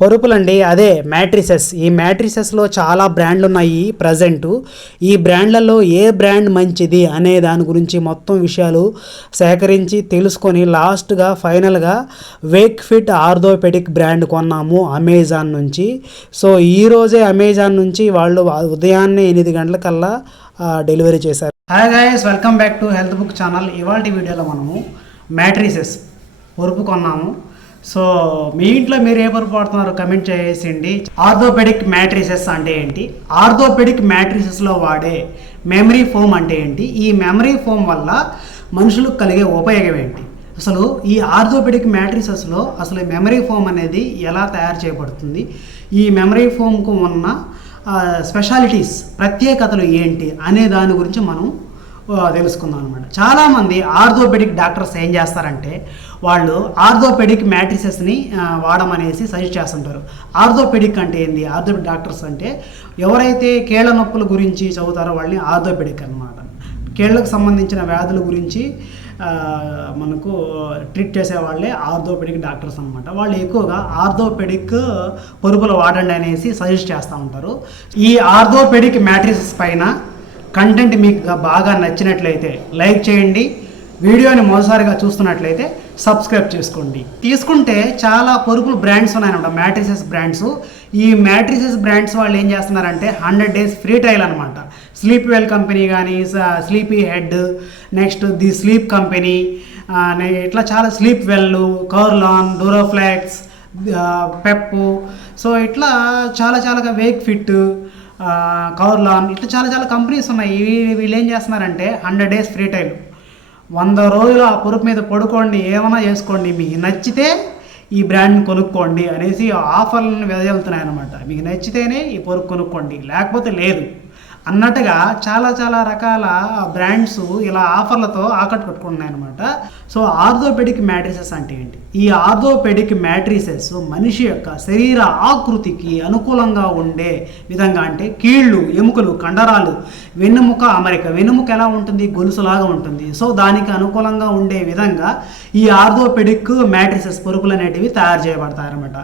పొరుపులండి అదే మ్యాట్రిసెస్. ఈ మ్యాట్రిసెస్లో చాలా బ్రాండ్లు ఉన్నాయి ప్రజెంటు. ఈ బ్రాండ్లలో ఏ బ్రాండ్ మంచిది అనే దాని గురించి మొత్తం విషయాలు సేకరించి తెలుసుకొని లాస్ట్గా ఫైనల్గా వేక్ ఫిట్ ఆర్థోపెడిక్ బ్రాండ్ కొన్నాము అమెజాన్ నుంచి. సో ఈ రోజే అమెజాన్ నుంచి వాళ్ళు ఉదయాన్నే ఎనిమిది గంటలకల్లా డెలివరీ చేశారు. Hi guys welcome back to health book channel. ఇవాళ వీడియోలో మనము మ్యాట్రిసెస్ పొరుపు కొన్నాము. సో మీ ఇంట్లో మీరు ఏ పరుపు వాడుతున్నారో కమెంట్ చేసేయండి. ఆర్థోపెడిక్ మ్యాట్రిసెస్ అంటే ఏంటి? ఆర్థోపెడిక్ మ్యాట్రిసెస్లో వాడే మెమరీ ఫోమ్ అంటే ఏంటి? ఈ మెమరీ ఫోమ్ వల్ల మనుషులకు కలిగే ఉపయోగం ఏంటి? అసలు ఈ ఆర్థోపెడిక్ మ్యాట్రిసెస్లో అసలు మెమరీ ఫోమ్ అనేది ఎలా తయారు చేయబడుతుంది? ఈ మెమరీ ఫోమ్కు ఉన్న స్పెషాలిటీస్ ప్రత్యేకతలు ఏంటి? అనే దాని గురించి మనం తెలుసుకుందాం అనమాట చాలామంది ఆర్థోపెడిక్ డాక్టర్స్ ఏం చేస్తారంటే వాళ్ళు ఆర్థోపెడిక్ మ్యాట్రిసెస్ని వాడమనేసి సజెస్ట్ చేస్తుంటారు. ఆర్థోపెడిక్ అంటే ఏంది? ఆర్థోపెడిక్ డాక్టర్స్ అంటే ఎవరైతే కేళ్ళ నొప్పుల గురించి చదువుతారో వాళ్ళని ఆర్థోపెడిక్ అన్నమాట. కేళ్ళకు సంబంధించిన వ్యాధుల గురించి మనకు ట్రీట్ చేసే వాళ్ళే ఆర్థోపెడిక్ డాక్టర్స్ అనమాట వాళ్ళు ఎక్కువగా ఆర్థోపెడిక్ పరుపులు వాడండి అనేసి సజెస్ట్ చేస్తూ ఉంటారు. ఈ ఆర్థోపెడిక్ మ్యాట్రిసెస్ పైన కంటెంట్ మీకు బాగా నచ్చినట్లయితే లైక్ చేయండి. వీడియోని మొదటిసారిగా చూస్తున్నట్లయితే సబ్స్క్రైబ్ చేసుకోండి. తీసుకుంటే చాలా పొరుపులు బ్రాండ్స్ ఉన్నాయన్నమాట. Mattresses brands. ఈ మ్యాట్రిసెస్ బ్రాండ్స్ వాళ్ళు ఏం చేస్తున్నారంటే హండ్రెడ్ డేస్ ఫ్రీ ట్రయల్ అనమాట స్లీప్ వెల్ కంపెనీ కానీ Sleepyhead next the Sleep Company ఇట్లా చాలా Sleepwell Kurlon Duroflex Peps. So ఇట్లా చాలా చాలా వేక్ ఫిట్ కవర్లాన్ ఇట్లా చాలా చాలా కంపెనీస్ ఉన్నాయి. వీళ్ళు ఏం చేస్తున్నారంటే హండ్రెడ్ డేస్ ఫ్రీ టైల్ వంద రోజులు ఆ పొరుపు మీద పడుకోండి ఏమైనా చేసుకోండి మీకు నచ్చితే ఈ బ్రాండ్ని కొనుక్కోండి అనేసి ఆఫర్లను వెదజల్లుతున్నాయి అనమాట మీకు నచ్చితేనే ఈ పొరుపు కొనుక్కోండి లేకపోతే లేదు. అన్నట్టుగా చాలా చాలా రకాల బ్రాండ్స్ ఇలా ఆఫర్లతో ఆకట్టుకుంటున్నాయన్నమాట. సో ఆర్థోపెడిక్ మ్యాట్రిసెస్ అంటే ఏంటి? ఈ ఆర్థోపెడిక్ మ్యాట్రిసెస్ మనిషి యొక్క శరీర ఆకృతికి అనుకూలంగా ఉండే విధంగా అంటే కీళ్ళు ఎముకలు కండరాలు వెన్నుముక అమరిక. వెన్నుముక ఎలా ఉంటుంది? గొలుసులాగా ఉంటుంది. సో దానికి అనుకూలంగా ఉండే విధంగా ఈ ఆర్థోపెడిక్ మ్యాట్రిసెస్ పొరుగులు అనేటివి తయారు చేయబడతాయన్నమాట.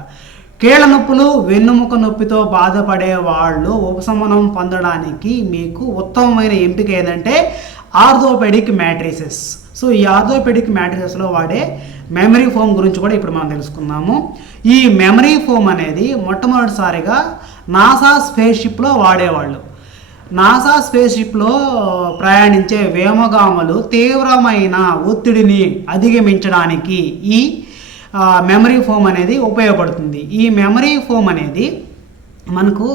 కీళ్ళ నొప్పులు వెన్నుముక నొప్పితో బాధపడే వాళ్ళు ఉపశమనం పొందడానికి మీకు ఉత్తమమైన ఎంపిక ఏదంటే ఆర్థోపెడిక్ మ్యాట్రిసెస్. సో ఈ ఆర్థోపెడిక్ మ్యాట్రిసెస్లో వాడే మెమరీ ఫోమ్ గురించి కూడా ఇప్పుడు మనం తెలుసుకుందాము. ఈ మెమరీ ఫోమ్ అనేది మొట్టమొదటిసారిగా నాసా స్పేస్ షిప్లో వాడేవాళ్ళు. నాసా స్పేస్ షిప్లో ప్రయాణించే వ్యోమగాములు తీవ్రమైన ఒత్తిడిని అధిగమించడానికి ఈ మెమరీ ఫోమ్ అనేది ఉపయోగపడుతుంది. ఈ మెమరీ ఫోమ్ అనేది మనకు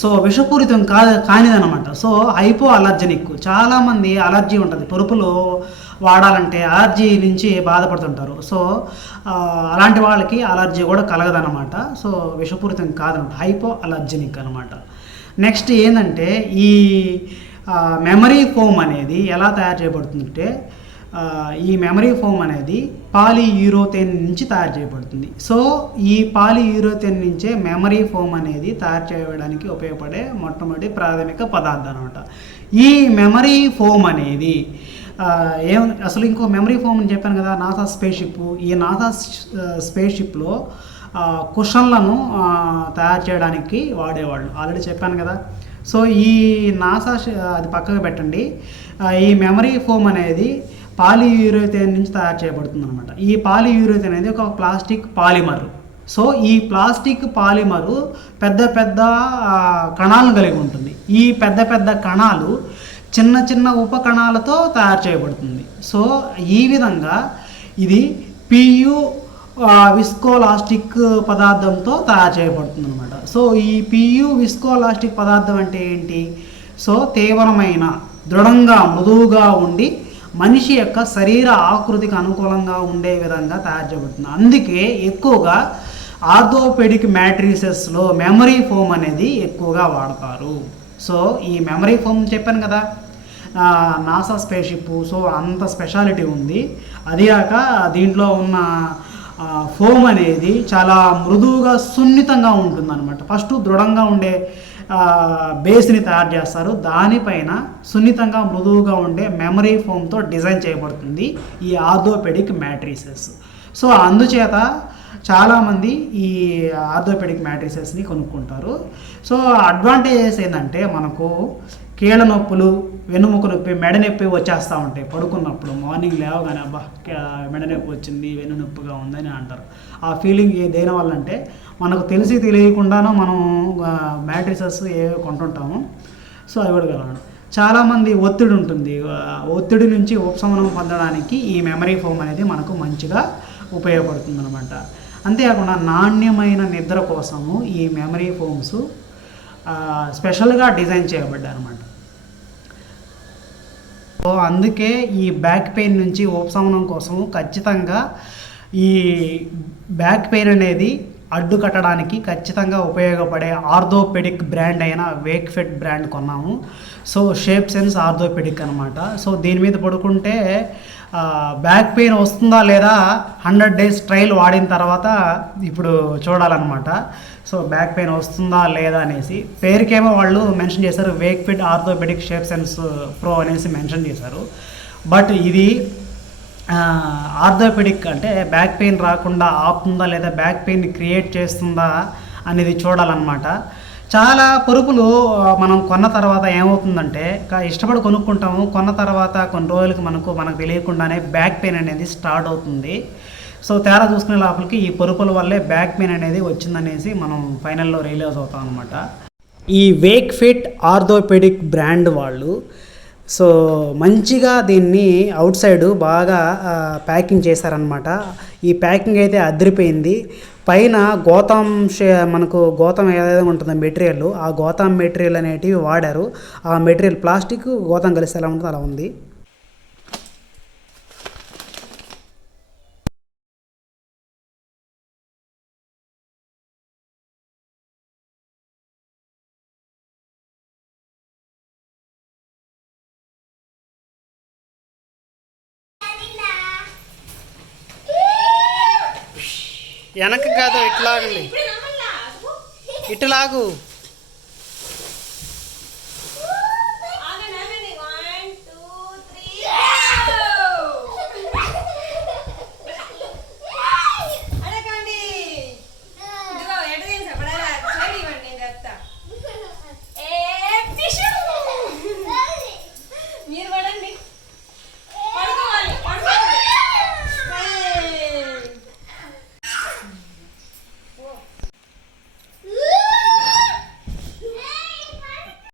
సో విషపూరితం కా కానిదనమాట సో హైపో అలర్జనిక్ చాలామంది అలర్జీ ఉంటుంది. పరుపులో వాడాలంటే అలర్జీ నుంచి బాధపడుతుంటారు. సో అలాంటి వాళ్ళకి అలర్జీ కూడా కలగదనమాట సో విషపూరితం కాదనమాట హైపో అలర్జనిక్ అనమాట నెక్స్ట్ ఏంటంటే ఈ మెమరీ ఫోమ్ అనేది ఎలా తయారు చేయబడుతుందంటే ఈ మెమరీ ఫోమ్ అనేది పాలీ యూరోథేన్ నుంచి తయారు చేయబడుతుంది. సో ఈ పాలీ యూరోథేన్ నుంచే మెమరీ ఫోమ్ అనేది తయారు చేయడానికి ఉపయోగపడే మొట్టమొదటి ప్రాథమిక పదార్థం అనమాట ఈ మెమరీ ఫోమ్ అనేది ఏం అసలు ఇంకో మెమరీ ఫోమ్ అని చెప్పాను కదా నాసా స్పేస్ షిప్ ఈ నాసా స్పేస్ షిప్లో కుషన్లను తయారు చేయడానికి వాడేవాళ్ళు. ఆల్రెడీ చెప్పాను కదా. సో ఈ నాసా అది పక్కకు పెట్టండి. ఈ మెమరీ ఫోమ్ అనేది పాలియూరోథేన్ నుంచి తయారు చేయబడుతుంది అనమాట ఈ పాలియూరోథేన్ అనేది ఒక ప్లాస్టిక్ పాలిమర్. సో ఈ ప్లాస్టిక్ పాలిమరు పెద్ద పెద్ద కణాలను కలిగి ఉంటుంది. ఈ పెద్ద పెద్ద కణాలు చిన్న చిన్న ఉపకణాలతో తయారు చేయబడుతుంది. సో ఈ విధంగా ఇది పియు విస్కోలాస్టిక్ పదార్థంతో తయారు చేయబడుతుంది అనమాట సో ఈ పియు విస్కోలాస్టిక్ పదార్థం అంటే ఏంటి? సో తీవ్రమైన దృఢంగా మృదువుగా ఉండి మనిషి యొక్క శరీర ఆకృతికి అనుకూలంగా ఉండే విధంగా తయారు చేయబడుతుంది. అందుకే ఎక్కువగా ఆర్థోపెడిక్ మ్యాట్రిసెస్లో మెమరీ ఫోమ్ అనేది ఎక్కువగా వాడతారు. సో ఈ మెమరీ ఫోమ్ చెప్పాను కదా నాసా స్పేస్ షిప్ సో అంత స్పెషాలిటీ ఉంది. అదిగాక దీంట్లో ఉన్న ఫోమ్ అనేది చాలా మృదువుగా సున్నితంగా ఉంటుందన్నమాట. ఫస్ట్ దృఢంగా ఉండే బేస్ని తయారు చేస్తారు. దానిపైన సున్నితంగా మృదువుగా ఉండే మెమరీ ఫోమ్తో డిజైన్ చేయబడుతుంది ఈ ఆర్థోపెడిక్ మ్యాట్రిసెస్. సో అందుచేత చాలామంది ఈ ఆర్థోపెడిక్ మ్యాట్రిసెస్ని కొనుక్కుంటారు. సో అడ్వాంటేజెస్ ఏంటంటే మనకు కీళ్ళ నొప్పులు వెన్నుముక నొప్పి మెడ నొప్పి వచ్చేస్తూ ఉంటాయి. పడుకున్నప్పుడు మార్నింగ్ లేవగానే అబ్బా మెడ నొప్పి వచ్చింది వెన్ను నొప్పిగా ఉందని అంటారు. ఆ ఫీలింగ్ ఏ- దేని వల్ల అంటే మనకు తెలిసి తెలియకుండానో మనం మ్యాట్రిసెస్ ఏ కొంటుంటాము. సో అవి కూడా చాలామంది ఒత్తిడి ఉంటుంది. ఆ ఒత్తిడి నుంచి ఉపశమనం పొందడానికి ఈ మెమరీ ఫోమ్ అనేది మనకు మంచిగా ఉపయోగపడుతుంది అనమాట అంతేకాకుండా నాణ్యమైన నిద్ర కోసము ఈ మెమరీ ఫోమ్స్ స్పెషల్గా డిజైన్ చేయబడ్డాయి అనమాట సో అందుకే ఈ బ్యాక్ పెయిన్ నుంచి ఉపశమనం కోసము ఖచ్చితంగా ఈ బ్యాక్ పెయిన్ అనేది అడ్డు కట్టడానికి ఖచ్చితంగా ఉపయోగపడే ఆర్థోపెడిక్ బ్రాండ్ అయిన వేక్ ఫిట్ బ్రాండ్ కొన్నాము. సో షేప్ సెన్స్ ఆర్థోపెడిక్ అనమాట సో దీని మీద పడుకుంటే బ్యాక్ పెయిన్ వస్తుందా లేదా హండ్రెడ్ డేస్ ట్రయల్ వాడిన తర్వాత ఇప్పుడు చూడాలన్నమాట. సో బ్యాక్ పెయిన్ వస్తుందా లేదా అనేసి. పేరుకేమో వాళ్ళు మెన్షన్ చేశారు Wakefit orthopaedic shape sense pro అనేసి మెన్షన్ చేశారు. బట్ ఇది ఆర్థోపెడిక్ అంటే బ్యాక్ పెయిన్ రాకుండా ఆపుతుందా లేదా బ్యాక్ పెయిన్ క్రియేట్ చేస్తుందా అనేది చూడాలన్నమాట. చాలా పరుపులు మనం కొన్న తర్వాత ఏమవుతుందంటే ఇష్టపడి కొనుక్కుంటాము. కొన్న తర్వాత కొన్ని రోజులకి మనకు మనకు తెలియకుండానే బ్యాక్ పెయిన్ అనేది స్టార్ట్ అవుతుంది. సో తేడా చూసుకునే లోపలికి ఈ పరుపుల వల్లే బ్యాక్ పెయిన్ అనేది వచ్చిందనేసి మనం ఫైనల్లో రియలైజ్ అవుతాం అనమాట ఈ వేక్ ఫిట్ ఆర్థోపెడిక్ బ్రాండ్ వాళ్ళు సో మంచిగా దీన్ని అవుట్ సైడ్ బాగా ప్యాకింగ్ చేశారనమాట ఈ ప్యాకింగ్ అయితే అదిరిపోయింది. పైన గోతం షే మనకు గోతం ఏదైతే ఉంటుందో మెటీరియల్ ఆ గోతం మెటీరియల్ అనేటివి వాడారు. ఆ మెటీరియల్ ప్లాస్టిక్ గోతం కలిసి ఎలా ఉంటుందో అలా ఉంది. వెనక కాదు ఇట్లాగండి ఇట్లాగు